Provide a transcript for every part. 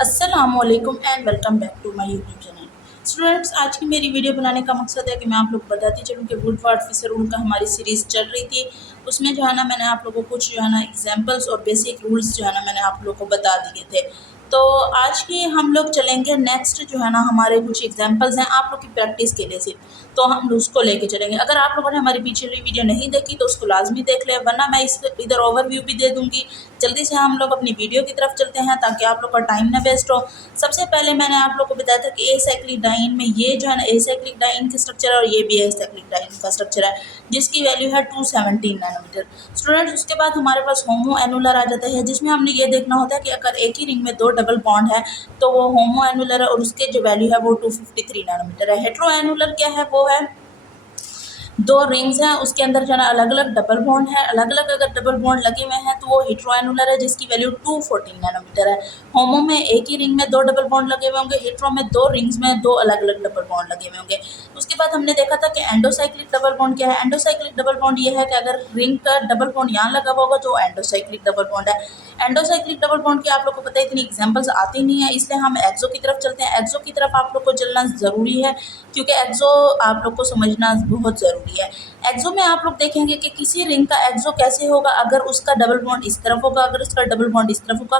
अस्सलामुअलैकुम and welcome back to my YouTube channel. Students, आज की मेरी वीडियो बनाने का मकसद है कि मैं आप लोग को बताती चलूँ कि वुडवर्ड फिशर रूल का हमारी सीरीज़ चल रही थी। उसमें जो है ना मैंने आप लोगों को कुछ जो है ना एग्जांपल्स और बेसिक रूल्स जो है ना मैंने आप लोगों को बता दिए थे। तो आज की हम लोग चलेंगे नेक्स्ट जो है ना हमारे कुछ एग्जांपल्स हैं आप लोग की प्रैक्टिस के लिए सिर्फ, तो हम उसको लेके चलेंगे। अगर आप लोगों ने हमारी पिछली वीडियो नहीं देखी तो उसको लाजमी देख लें, वरना मैं इस इधर ओवरव्यू भी दे दूँगी। जल्दी से हम लोग अपनी वीडियो की तरफ चलते हैं ताकि आप लोग का टाइम ना वेस्ट हो। सबसे पहले मैंने आप लोग को बताया था कि एसाइक्लिक डाइन में ये जो है ना एसाइक्लिक डाइन का स्ट्रक्चर है और ये भी एसाइक्लिक डाइन का स्ट्रक्चर है जिसकी वैल्यू है 217 नैनोमीटर। स्टूडेंट्स, उसके बाद हमारे पास होमो एनुलर आ जाता है जिसमें हमने ये देखना होता है कि अगर एक ही रिंग में दो डबल बॉन्ड है तो वो होमो एनुलर है और उसके जो वैल्यू है वो 253 नैनोमीटर है। हेट्रो एनुलर क्या है, वो है दो रिंग्स हैं उसके अंदर जो है ना अलग अलग डबल बॉन्ड है, अलग अलग अगर डबल बॉन्ड लगे हुए हैं तो वो हेट्रोएनुलर है जिसकी वैल्यू 214 नैनोमीटर है। होमो में एक ही रिंग में दो डबल बॉन्ड लगे हुए होंगे, हेट्रो में दो रिंग्स में दो अलग अलग डबल बॉन्ड लगे हुए होंगे। उसके बाद हमने देखा था कि एंडोसाइक्लिक डबल बॉन्ड क्या है। एंडोसाइक्लिक डबल बॉन्ड ये है कि अगर रिंग का डबल बॉन्ड यहाँ लगा हुआ होगा तो एंडोसाइक्लिक डबल बॉन्ड है। एंडोसाइक्लिक डबल बॉन्ड की आप लोग को पता है इतनी एग्जांपल्स आती नहीं है, इसलिए हम एक्सो की तरफ चलते हैं। एक्सो की तरफ आप लोग को चलना ज़रूरी है क्योंकि एक्सो आप लोग को समझना बहुत ज़रूरी है। एक्सो में आप लोग देखेंगे कि किसी रिंग का एक्सो कैसे होगा अगर उसका डबल बॉन्ड इस तरफ होगा, अगर उसका डबल बॉन्ड इस तरफ होगा।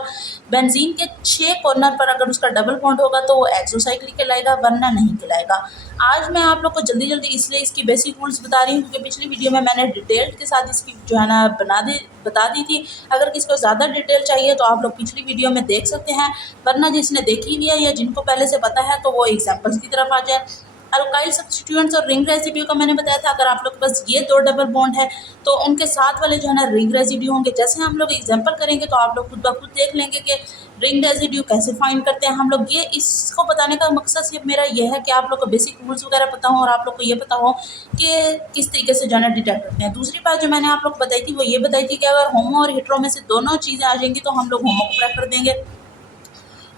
बेंजीन के 6 कॉर्नर पर अगर उसका डबल बॉन्ड होगा तो वो एक्सोसाइक्लिक कहलाएगा, वरना नहीं कहलाएगा। आज मैं आप लोग को जल्दी जल्दी इसलिए इसकी बेसिक रूल्स बता रही हूँ क्योंकि पिछली वीडियो में मैंने डिटेल के साथ इसकी जो है ना बता दी थी। अगर किसी को ज़्यादा डिटेल चाहिए तो आप लोग पिछली वीडियो में देख सकते हैं, वरना जिसने देखी हुई है या जिनको पहले से पता है तो वो एग्जाम्पल्स की तरफ आ जाए। अल्काइल सब्स्टिट्यूएंट्स और रिंग रेसिड्यू का मैंने बताया था, अगर आप लोग के पास ये दो डबल बॉन्ड है तो उनके साथ वाले जो है ना रिंग रेसिड्यू होंगे। जैसे हम लोग एग्जांपल करेंगे तो आप लोग खुद ब खुद देख लेंगे कि रिंग रेसिड्यू कैसे फाइंड करते हैं हम लोग। ये इसको बताने का मकसद सिर्फ मेरा ये है कि आप लोग को बेसिक रूल्स वगैरह पता हो और आप लोग को ये पता हो कि किस तरीके से जो है ना डिटेक्ट करते हैं। दूसरी बात जो मैंने आप लोग को बताई थी वो ये बताई थी कि अगर होमो और हेट्रो में से दोनों चीज़ें आ जाएंगी तो हम लोग होमो को प्रेफर देंगे।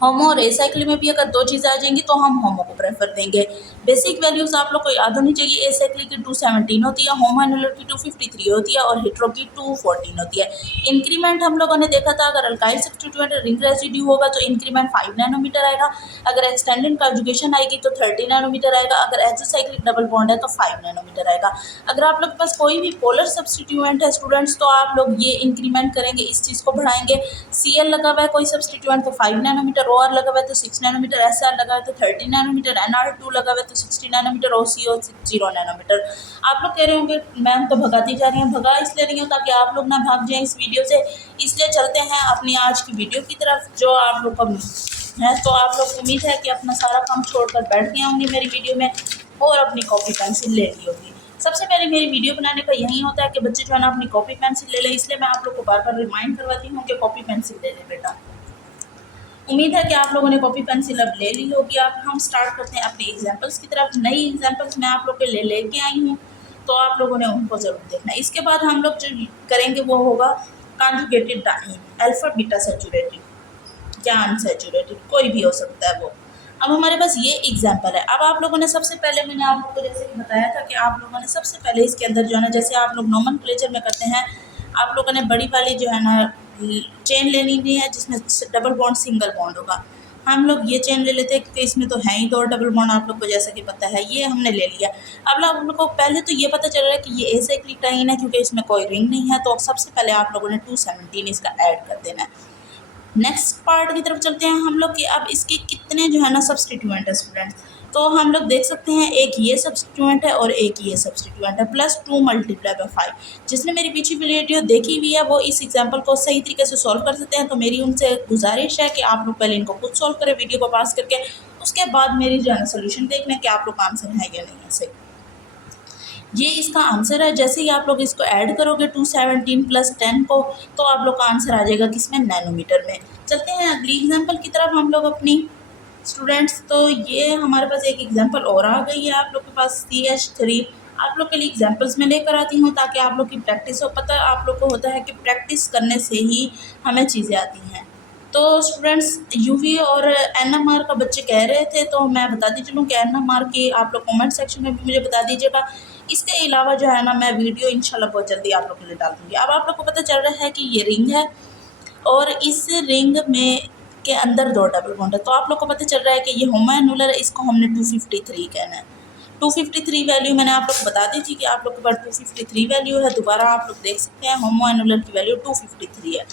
होमो और एसाइक्लिक में भी अगर दो चीज़ें आ जाएंगी तो हम होमो को प्रेफर देंगे। बेसिक वैल्यूज़ आप लोग को याद होनी चाहिए। एसाइक्लिक की 217 होती है, होमो एनुलर की 253 होती है और हेट्रो की 214 होती है। इंक्रीमेंट हम लोगों ने देखा था अगर अल्काइल सब्स्टिट्यूएंट रिंग रेसिड्यू होगा तो इंक्रीमेंट 5 नैनोमीटर आएगा, अगर एक्सटेंडेड कंजुगेशन आएगी तो 30 नैनोमीटर आएगा, अगर एक्सोसाइक्लिक डबल बॉन्ड है तो 5 नैनोमीटर आएगा। अगर आप लोग के पास कोई भी पोलर सब्स्टिट्यूएंट है स्टूडेंट्स तो आप लोग ये इंक्रीमेंट करेंगे, इस चीज़ को बढ़ाएंगे। Cl लगा हुआ है कोई सब्स्टिट्यूएंट तो 5 नैनोमीटर, OR लगा हुआ है तो 6 नैनोमीटर, SR लगा हुआ है तो 30 नैनोमीटर, NR2 लगा हुआ है तो 60 नैनोमीटर, OCO 0 नैनोमीटर। आप लोग कह रहे होंगे मैम तो भगाती जा रही हैं, भगा इसलिए रही हूँ ताकि आप लोग ना भाग जाएं इस वीडियो से। इसलिए चलते हैं अपनी आज की वीडियो की तरफ जो आप लोग को है। तो आप लोग को उम्मीद है कि अपना सारा काम छोड़कर बैठ गए होंगे मेरी वीडियो में और अपनी कॉपी पेंसिल ले ली होगी। सबसे पहले मेरी वीडियो बनाने का यही होता है कि बच्चे जो है ना अपनी कॉपी पेंसिल ले लें, इसलिए मैं आप लोग को बार बार रिमाइंड करवाती हूँ कि कॉपी पेंसिल ले लें बेटा। उम्मीद है कि आप लोगों ने कॉपी पेंसिल अब ले ली होगी। अब हम स्टार्ट करते हैं अपनी एग्जांपल्स की तरफ। नई एग्जांपल्स मैं आप लोग के लिए लेके आई हूँ तो आप लोगों ने उनको ज़रूर देखना है। इसके बाद हम लोग जो करेंगे वो होगा conjugated diene, alpha beta saturated या अनसैचुरेटेड, कोई भी हो सकता है वो। अब हमारे पास ये एग्जाम्पल है। अब आप लोगों ने सबसे पहले मैंने आप लोगों को जैसे कि बताया था कि आप लोगों ने सबसे पहले इसके अंदर जो है ना जैसे आप लोग नोमेनक्लेचर में करते हैं, आप लोगों ने बड़ी वाली जो है ना चेन लेनी नहीं है जिसमें डबल बॉन्ड सिंगल बॉन्ड होगा। हम लोग ये चेन ले लेते हैं क्योंकि इसमें तो है ही दो डबल बॉन्ड, आप लोग को जैसा कि पता है ये हमने ले लिया। अब आप लोगों को पहले तो ये पता चल रहा है कि ये एसाइक्लिक डाइन है क्योंकि इसमें कोई रिंग नहीं है, तो सबसे पहले आप लोगों ने 217 इसका ऐड कर देना है। नेक्स्ट पार्ट की तरफ चलते हैं हम लोग कि अब इसके कितने जो है ना सब्स्टिट्यूएंट है स्टूडेंट्स। तो हम लोग देख सकते हैं एक ये सब्स्टिट्यूएंट है और एक ये सब्स्टिट्यूएंट है, +2 × 5। जिसने मेरी पीछे वीडियो देखी हुई है वो इस एग्जांपल को सही तरीके से सॉल्व कर सकते हैं। तो मेरी उनसे गुजारिश है कि आप लोग पहले इनको खुद सॉल्व करें वीडियो को पास करके, उसके बाद मेरी जो है ना सोल्यूशन देख लें कि आप लोग का आंसर है या नहीं है सही। ये इसका आंसर है। जैसे ही आप लोग इसको ऐड करोगे 217 + 10 को तो आप लोग का आंसर आ जाएगा किसमें, नैनोमीटर में। चलते हैं अगली एग्जांपल की तरफ हम लोग अपनी स्टूडेंट्स। तो ये हमारे पास एक एग्जांपल और आ गई है आप लोग के पास CH3। आप लोग के लिए एग्जांपल्स में लेकर आती हूँ ताकि आप लोग की प्रैक्टिस हो। पता आप लोग को होता है कि प्रैक्टिस करने से ही हमें चीज़ें आती हैं। तो स्टूडेंट्स UV और NMR का बच्चे कह रहे थे तो मैं बताती चलूँ कि NMR की आप लोग कमेंट सेक्शन में भी मुझे बता दीजिएगा। इसके अलावा जो है ना मैं वीडियो इंशाल्लाह बहुत जल्दी आप लोग के लिए डाल दूँगी। अब आप लोग को पता चल रहा है कि ये रिंग है और इस रिंग में के अंदर 2 डबल बॉन्ड है। तो आप लोग को पता चल रहा है कि ये होमो एनुलर है, इसको हमने 253 कहना है। 253 वैल्यू मैंने आप लोग को बता दी थी कि आप लोग के पास 253 वैल्यू है। दोबारा आप लोग देख सकते हैं होमो एनुलर की वैल्यू 253 है।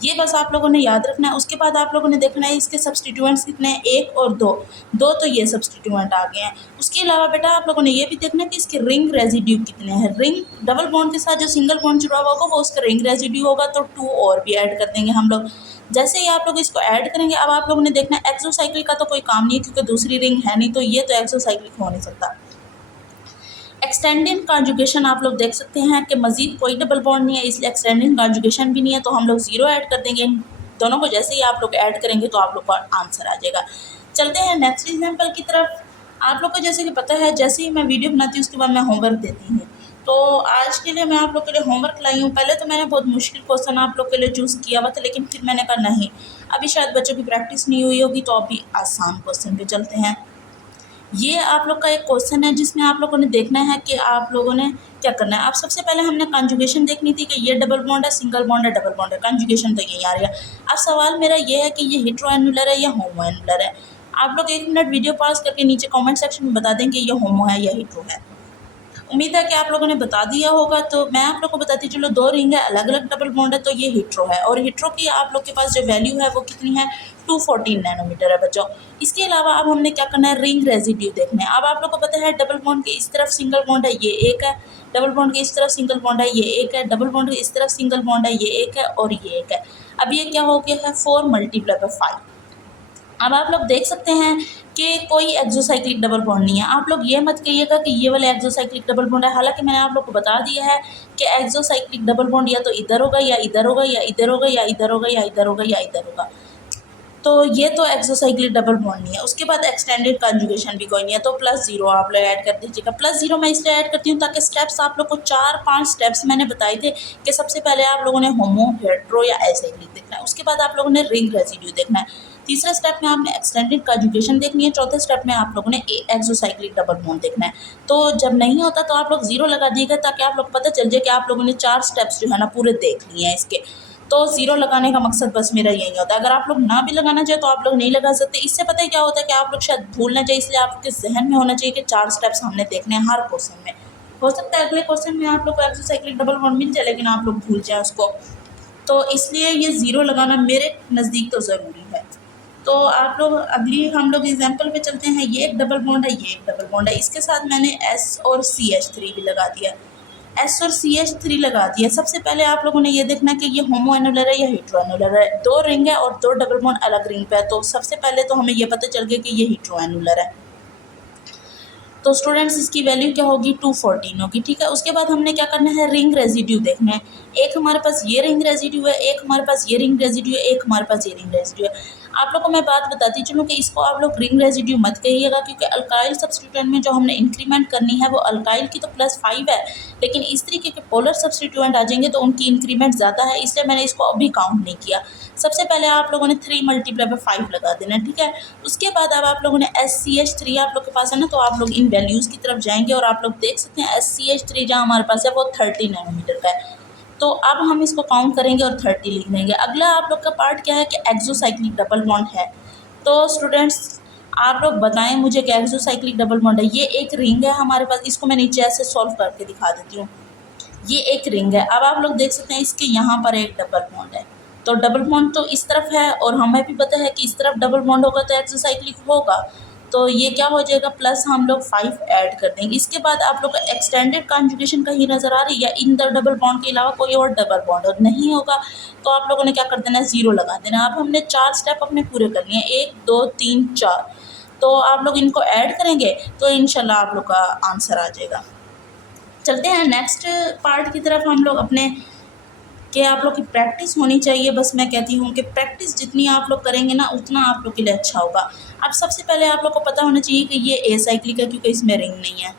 ये बस आप लोगों ने याद रखना है। उसके बाद आप लोगों ने देखना है इसके सब्सटीट्यूएंट्स कितने हैं, 1 और 2। 2 तो ये सब्सटीट्यूएंट आ गए हैं। उसके अलावा बेटा आप लोगों ने ये भी देखना है कि इसके रिंग रेजिड्यू कितने हैं। रिंग डबल बॉन्ड के साथ जो सिंगल बॉन्ड जुड़ा हुआ होगा वो उसका रिंग रेजिड्यू होगा, तो 2 और भी ऐड कर देंगे हम लोग। जैसे ही आप लोग इसको ऐड करेंगे, अब आप लोगों ने देखना है एक्सोसाइक्लिक का तो कोई काम नहीं है क्योंकि दूसरी रिंग है नहीं, तो ये तो एक्सोसाइक्लिक हो नहीं सकता। एक्सटेंडेड कॉन्जुगेशन आप लोग देख सकते हैं कि मजीद कोई डबल बॉन्ड नहीं है, इसलिए एक्सटेंडेड कॉन्जुगेशन भी नहीं है, तो हम लोग 0 ऐड कर देंगे। इन दोनों को जैसे ही आप लोग ऐड करेंगे तो आप लोग का आंसर आ जाएगा। चलते हैं नेक्स्ट एग्जाम्पल की तरफ। आप लोग को जैसे कि पता है, जैसे ही मैं वीडियो बनाती हूँ उसके बाद मैं होमवर्क देती हूँ। तो आज के लिए मैं आप लोग के लिए होमवर्क लाई हूँ। पहले तो मैंने बहुत मुश्किल क्वेश्चन आप लोग के लिए चूज़ किया हुआ था, लेकिन फिर मैंने कहा नहीं, अभी शायद बच्चों की प्रैक्टिस नहीं हुई होगी, तो अभी आसान क्वेश्चन पे चलते हैं। ये आप लोग का एक क्वेश्चन है जिसमें आप लोगों ने देखना है कि आप लोगों ने क्या करना है। अब सबसे पहले हमने कॉन्जुगेशन देखनी थी कि ये डबल बॉन्ड है, सिंगल बॉन्ड है, डबल बॉन्ड है। कॉन्जुगेशन तो यही आ रही है। अब सवाल मेरा ये है कि ये हेटेरोएनुलर है या होमो एनुलर है। आप लोग 1 मिनट वीडियो पॉज करके नीचे कमेंट सेक्शन में बता दें कि ये होमो है या हेटेरो है। उम्मीद है कि आप लोगों ने बता दिया होगा। तो मैं आप लोग को बताती चलो, 2 रिंग है, अलग अलग डबल बॉन्ड है, तो ये हेटेरो है। और हेटेरो की आप लोग के पास जो वैल्यू है वो कितनी है, 214 नैनोमीटर है बच्चों। इसके अलावा अब हमने क्या करना है, रिंग रेजिड्यू देखना है। अब आप लोग को पता है डबल बॉन्ड के इस तरफ सिंगल बॉन्ड है, ये 1 है। डबल बॉन्ड के इस तरफ सिंगल बॉन्ड है, ये 1 है। डबल बॉन्ड के इस तरफ सिंगल बॉन्ड है, ये 1 है और ये 1 है। अब ये क्या हो गया है, 4 × 5। अब आप लोग देख सकते हैं कि कोई एक्सोसाइक्लिक डबल बॉन्ड नहीं है। आप लोग ये मत कहिएगा कि ये वाला एक्सोसाइक्लिक डबल बॉन्ड है, हालांकि मैंने आप लोग को बता दिया है कि एक्सोसाइक्लिक डबल बॉन्ड या तो इधर होगा या इधर होगा या इधर होगा या इधर होगा या इधर होगा या इधर होगा। तो ये तो एक्सोसाइक्लिक डबल बॉन्ड नहीं है। उसके बाद एक्सटेंडेड कॉन्जुगेशन भी कोई नहीं है, तो +0 आप लोग ऐड कर दीजिएगा। +0 मैं इसलिए ऐड करती हूँ ताकि स्टेप्स आप लोग को 4-5 स्टेप्स मैंने बताए थे कि सबसे पहले आप लोगों ने होमो, हेटेरो या एसाइक्लिक देखना है। उसके बाद आप लोगों ने रिंग रेजिड्यू देखना है। तीसरे स्टेप में आपने एक्सटेंडेड कॉन्जुगेशन देखनी है। चौथे स्टेप में आप लोगों ने एक्सोसाइक्लिक डबल बॉन्ड देखना है। तो जब नहीं होता तो आप लोग 0 लगा दीजिएगा ताकि आप लोग को पता चल जाए कि आप लोगों ने 4 स्टेप्स जो है ना पूरे देख लिए हैं इसके। तो 0 लगाने का मकसद बस मेरा यही होता है। अगर आप लोग ना भी लगाना चाहे तो आप लोग नहीं लगा सकते। इससे पता है क्या होता है कि आप लोग शायद भूलना चाहिए, इसलिए आपके जहन में होना चाहिए कि 4 स्टेप्स हमने देखने हैं हर क्वेश्चन में। हो सकता है अगले क्वेश्चन में आप लोग को एक्सोसाइक्लिक डबल बॉन्ड मिल जाए, लेकिन आप लोग भूल जाए उसको। तो इसलिए ये 0 लगाना मेरे नज़दीक तो ज़रूरी है। तो आप लोग अगली हम लोग एग्जाम्पल पे चलते हैं। ये एक डबल बॉन्ड है, ये एक डबल बॉन्ड है। इसके साथ मैंने S और CH3 भी लगा दिया। S और CH3 लगा दिया। सबसे पहले आप लोगों ने ये देखना कि ये होमो एनुलर है या हेटेरो एनुलर है। 2 रिंग है और 2 डबल बॉन्ड अलग रिंग पे है, तो सबसे पहले तो हमें ये पता चल गया कि ये हेटेरो एनुलर है। तो स्टूडेंट्स इसकी वैल्यू क्या होगी, 214 होगी, ठीक है। उसके बाद हमने क्या करना है, रिंग रेजिड्यू देखना है। एक हमारे पास ये रिंग रेजिड्यू है, एक हमारे पास ये रिंग रेजिड्यू है, एक हमारे पास ये रिंग रेजिड्यू है। आप लोग को मैं बात बताती चलूँ कि इसको आप लोग रिंग रेजिड्यू मत कहिएगा, क्योंकि अल्काइल सब्स्टिट्यूएंट में जो हमने इंक्रीमेंट करनी है वो अल्काइल की तो +5 है, लेकिन इस तरीके के पोलर सब्स्टिट्यूएंट आ जाएंगे तो उनकी इंक्रीमेंट ज़्यादा है, इसलिए मैंने इसको अभी काउंट नहीं किया। सबसे पहले आप लोगों ने 3 × 5 लगा देना, ठीक है। उसके बाद अब आप लोगों ने SCH3 आप लोग के पास है ना, तो आप लोग इन वैल्यूज़ की तरफ जाएंगे और आप लोग देख सकते हैं SCH3 जहाँ हमारे पास है वो 30 नैनोमीटर का है। तो अब हम इसको काउंट करेंगे और 30 लिख देंगे। अगला आप लोग का पार्ट क्या है कि एक्सोसाइक्लिक डबल बॉन्ड है। तो स्टूडेंट्स आप लोग बताएं मुझे कि एक्सोसाइक्लिक डबल बॉन्ड है। ये एक रिंग है हमारे पास, इसको मैं नीचे ऐसे सॉल्व करके दिखा देती हूँ। ये एक रिंग है। अब आप लोग देख सकते हैं इसके यहाँ पर एक डबल बॉन्ड है, तो डबल बॉन्ड तो इस तरफ है और हमें भी पता है कि इस तरफ डबल बॉन्ड होगा तो एक्सोसाइक्लिक होगा। तो ये क्या हो जाएगा, प्लस हम लोग 5 ऐड कर देंगे। इसके बाद आप लोग का एक्सटेंडेड कॉन्जुगेशन कहीं नज़र आ रही है, या इन द डबल बॉन्ड के अलावा कोई और डबल बॉन्ड और नहीं होगा, तो आप लोगों ने क्या कर देना है, 0 लगा देना। अब हमने 4 स्टेप अपने पूरे करनी है, 1 2 3 4। तो आप लोग इनको ऐड करेंगे तो इंशाल्लाह आप लोग का आंसर आ जाएगा। चलते हैं नेक्स्ट पार्ट की तरफ। हम लोग अपने कि आप लोग की प्रैक्टिस होनी चाहिए। बस मैं कहती हूँ कि प्रैक्टिस जितनी आप लोग करेंगे ना उतना आप लोग के लिए अच्छा होगा। अब सबसे पहले आप लोग को पता होना चाहिए कि ये एसाइक्लिक है, क्योंकि इसमें रिंग नहीं है।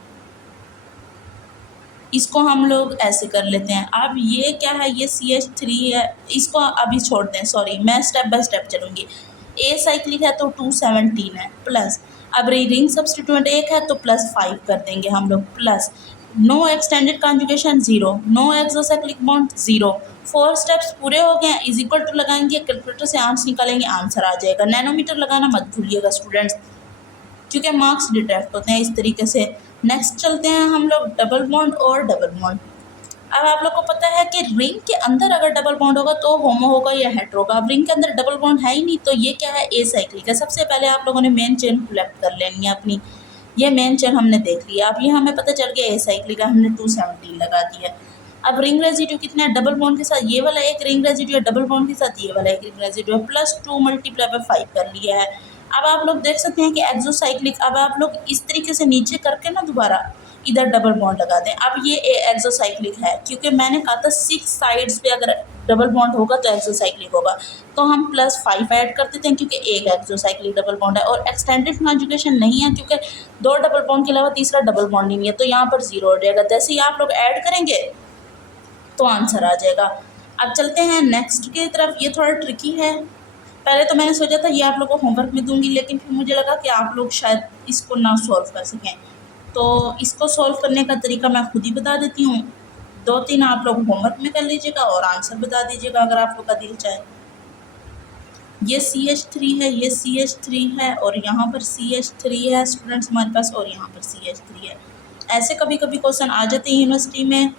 इसको हम लोग ऐसे कर लेते हैं। अब ये क्या है, ये CH3 है, इसको अभी छोड़ दें, सॉरी मैं स्टेप बाय स्टेप चलूँगी। एसाइक्लिक है तो 217 है प्लस, अब रिंग सब्स्टिट्यूएंट 1 है तो +5 कर देंगे हम लोग, plus no extended conjugation 0, no exocyclic bond 0। 4 steps पूरे हो गए हैं। इज इक्वल टू लगाएंगे, कैलकुलेटर से आंसर निकालेंगे, आंसर आ जाएगा। नैनोमीटर लगाना मत भूलिएगा स्टूडेंट्स, क्योंकि मार्क्स डिटेक्ट होते हैं इस तरीके से। नेक्स्ट चलते हैं हम लोग डबल बॉन्ड और डबल बॉन्ड। अब आप लोग को पता है कि रिंग के अंदर अगर डबल बॉन्ड होगा तो होमो होगा या हेटेरो होगा। अब रिंग के अंदर डबल बॉन्ड है ही नहीं, तो ये क्या है, ए साइक्लिक है। सबसे पहले आप लोगों ने मेन चेन कलेक्ट कर लेनी है अपनी। ये मेन चेन हमने देख लिया। अब ये हमें पता चल गया ए साइक्लिक है, हमने 217 लगा दिया। अब रिंग रेजिड्यू कितना है, डबल बॉन्ड के साथ ये वाला एक रिंग रेजिड्यू है, डबल बॉन्ड के साथ ये वाला एक रिंग रेजिड्यू है, +2 × 5 कर लिया है। अब आप लोग देख सकते हैं कि एक्सोसाइक्लिक, अब आप लोग इस तरीके से नीचे करके ना दोबारा इधर डबल बॉन्ड लगा दें। अब ये एक्सोसाइक्लिक है, क्योंकि मैंने कहा था 6 साइड्स पे अगर डबल बॉन्ड होगा तो एक्सोसाइक्लिक होगा, तो हम +5 ऐड कर देते हैं, क्योंकि एक एक्सोसाइक्लिक डबल बॉन्ड है। और एक्सटेंडेड कॉन्जुगेशन नहीं है, क्योंकि 2 डबल बॉन्ड के अलावा तीसरा डबल बॉन्ड नहीं है, तो यहाँ पर 0 हो जाएगा। जैसे ही आप लोग ऐड करेंगे तो आंसर आ जाएगा। अब चलते हैं नेक्स्ट की तरफ। ये थोड़ा ट्रिकी है। पहले तो मैंने सोचा था ये आप लोग को होमवर्क में दूंगी, लेकिन फिर मुझे लगा कि आप लोग शायद इसको ना सॉल्व कर सकें, तो इसको सॉल्व करने का तरीका मैं खुद ही बता देती हूँ। 2-3 आप लोग होमवर्क में कर लीजिएगा और आंसर बता दीजिएगा अगर आप लोग का दिल चाहे। ये CH3 है, ये CH3 है, और यहाँ पर CH3 है स्टूडेंट्स हमारे पास, और यहाँ पर CH3 है। ऐसे कभी कभी क्वेश्चन आ जाते हैं यूनिवर्सिटी में,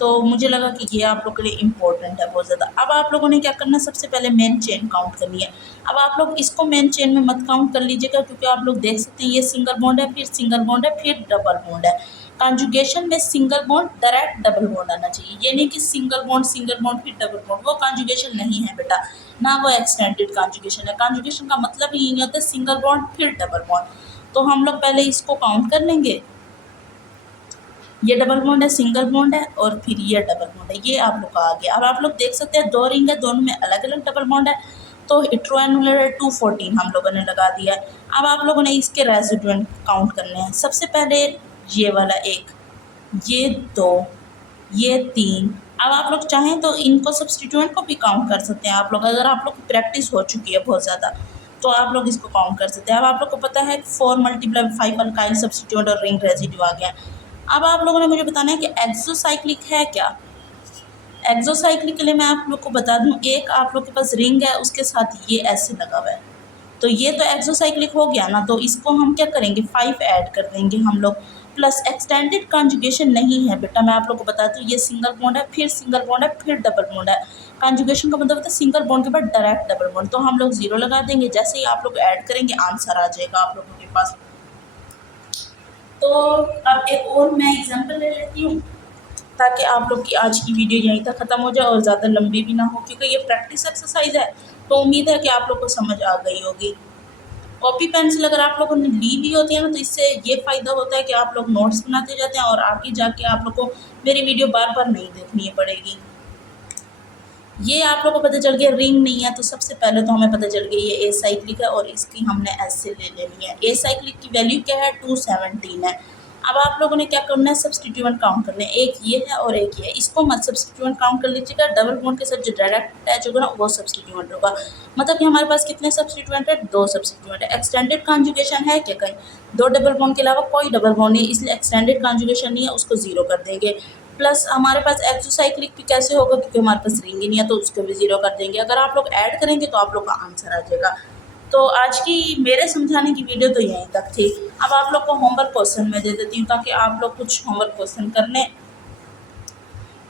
तो मुझे लगा कि ये आप लोग के लिए इम्पोर्टेंट है बहुत ज़्यादा। अब आप लोगों ने क्या करना है, सबसे पहले मेन चेन काउंट करनी है। अब आप लोग इसको मेन चेन में मत काउंट कर लीजिएगा, क्योंकि आप लोग देख सकते हैं ये सिंगल बॉन्ड है, फिर सिंगल बॉन्ड है, फिर डबल बॉन्ड है। कॉन्जुगेशन में single bond direct double bond आना चाहिए, ये नहीं कि सिंगल बॉन्ड फिर डबल बॉन्ड, वो कॉन्जुगेशन नहीं है बेटा, ना वो एक्सटेंडेड कॉन्जुगेशन है। कॉन्जुगेशन का मतलब ही यही होता है सिंगल बॉन्ड फिर डबल बॉन्ड। तो हम लोग पहले इसको काउंट कर लेंगे। ये डबल बॉन्ड है, सिंगल बॉन्ड है, और फिर ये डबल बॉन्ड है, ये आप लोग का आ गया। अब आप लोग देख सकते हैं 2 रिंग है, दोनों में अलग अलग डबल बॉन्ड है, तो हेटेरोएनुलर 214 हम लोगों ने लगा दिया है। अब आप लोगों ने इसके रेसिड्यूएंट काउंट करने हैं। सबसे पहले ये वाला 1, ये 2, ये 3। अब आप लोग चाहें तो इनको सब्स्टिट्यूएंट को भी काउंट कर सकते हैं आप लोग, अगर आप लोग की प्रैक्टिस हो चुकी है बहुत ज़्यादा, तो आप लोग इसको काउंट कर सकते हैं। अब आप लोग को पता है 4 × 5 अल्काइल सब्स्टिट्यूएंट और रिंग रेजिड्यू आ गया। अब आप लोगों ने मुझे बताना है कि एक्सोसाइक्लिक है क्या। एक्सोसाइक्लिक के लिए मैं आप लोग को बता दूं, एक आप लोग के पास रिंग है, उसके साथ ये ऐसे लगा हुआ है, तो ये तो एक्सोसाइक्लिक हो गया ना। तो इसको हम क्या करेंगे, 5 ऐड कर देंगे हम लोग। प्लस एक्सटेंडेड कॉन्जुगेशन नहीं है बेटा, मैं आप लोग को बताती हूँ, ये सिंगल बॉन्ड है, फिर सिंगल बॉन्ड है, फिर डबल बॉन्ड है। कॉन्जुगेशन का मतलब होता है सिंगल बॉन्ड के बाद डायरेक्ट डबल बॉन्ड, तो हम लोग 0 लगा देंगे। जैसे ही आप लोग ऐड करेंगे आंसर आ जाएगा आप लोगों के पास। तो अब एक और मैं एग्जांपल ले लेती हूँ, ताकि आप लोग की आज की वीडियो यहीं तक ख़त्म हो जाए और ज़्यादा लंबी भी ना हो, क्योंकि ये प्रैक्टिस एक्सरसाइज है, तो उम्मीद है कि आप लोग को समझ आ गई होगी। कॉपी पेंसिल अगर आप लोगों ने ली भी होती है ना, तो इससे ये फ़ायदा होता है कि आप लोग नोट्स बनाते जाते हैं और आगे जाके आप लोग को मेरी वीडियो बार बार नहीं देखनी पड़ेगी। ये आप लोग को पता चल गया रिंग नहीं है, तो सबसे पहले तो हमें पता चल गया ये ए साइक्लिक है, और इसकी हमने ऐसे ले लेनी है। ए साइक्लिक की वैल्यू क्या है, 217 है। अब आप लोगों ने क्या करना है, सब्स्टिट्यूएंट काउंट करने हैं। एक ये है और एक ये है, इसको मत सब्स्टिट्यूएंट काउंट कर लीजिएगा। डबल बॉन्ड के साथ जो डायरेक्ट अटैच होगा ना, वो सब्स्टिट्यूएंट होगा। मतलब कि हमारे पास कितने सब्स्टिट्यूएंट है, 2 सब्स्टिट्यूएंट है। एक्सटेंडेड कॉन्जुगेशन है क्या कहीं, 2 डबल बॉन्ड के अलावा कोई डबल बॉन्ड नहीं, इसलिए एक्सटेंडेड कॉन्जुगेशन नहीं है, उसको 0 कर देंगे। प्लस हमारे पास एक्सोसाइक्लिक भी कैसे होगा, क्योंकि हमारे पास रिंग ही नहीं है, तो उसको भी 0 कर देंगे। अगर आप लोग ऐड करेंगे तो आप लोग का आंसर आ जाएगा। तो आज की मेरे समझाने की वीडियो तो यहीं तक थी। अब आप लोग को होमवर्क क्वेश्चन में दे देती हूँ, ताकि आप लोग कुछ होमवर्क क्वेश्चन कर लें।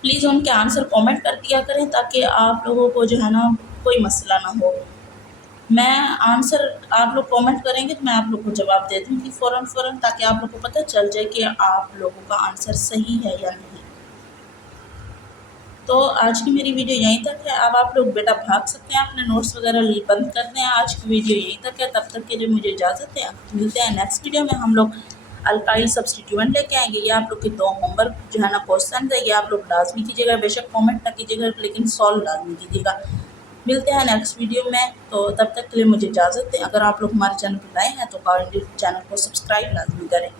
प्लीज़ उनके आंसर कमेंट कर दिया करें, ताकि आप लोगों को जो है ना कोई मसला ना हो। मैं आंसर आप लोग कमेंट करेंगे तो मैं आप लोग को जवाब दे दूँगी फ़ौरन, ताकि आप लोग को पता चल जाए कि आप लोगों का आंसर सही है या नहीं। तो आज की मेरी वीडियो यहीं तक है। अब आप लोग बेटा भाग सकते हैं, अपने नोट्स वगैरह बंद कर दें। आज की वीडियो यहीं तक है, तब तक के लिए मुझे इजाज़त है। मिलते हैं नेक्स्ट वीडियो में। हम लोग अल्काइल सब्स्टिट्यूएंट लेके आएंगे। ये आप लोग के 2 होमवर्क जो है ना क्वेश्चन है, ये आप लोग लाजमी कीजिएगा। बेशक कमेंट ना कीजिएगा, लेकिन सॉल्व लाजमी कीजिएगा। मिलते हैं नेक्स्ट वीडियो में, तो तब तक के लिए मुझे इजाज़त दें। अगर आप लोग हमारे चैनल पर नए हैं तो काइंडली चैनल को सब्सक्राइब लाजमी करें।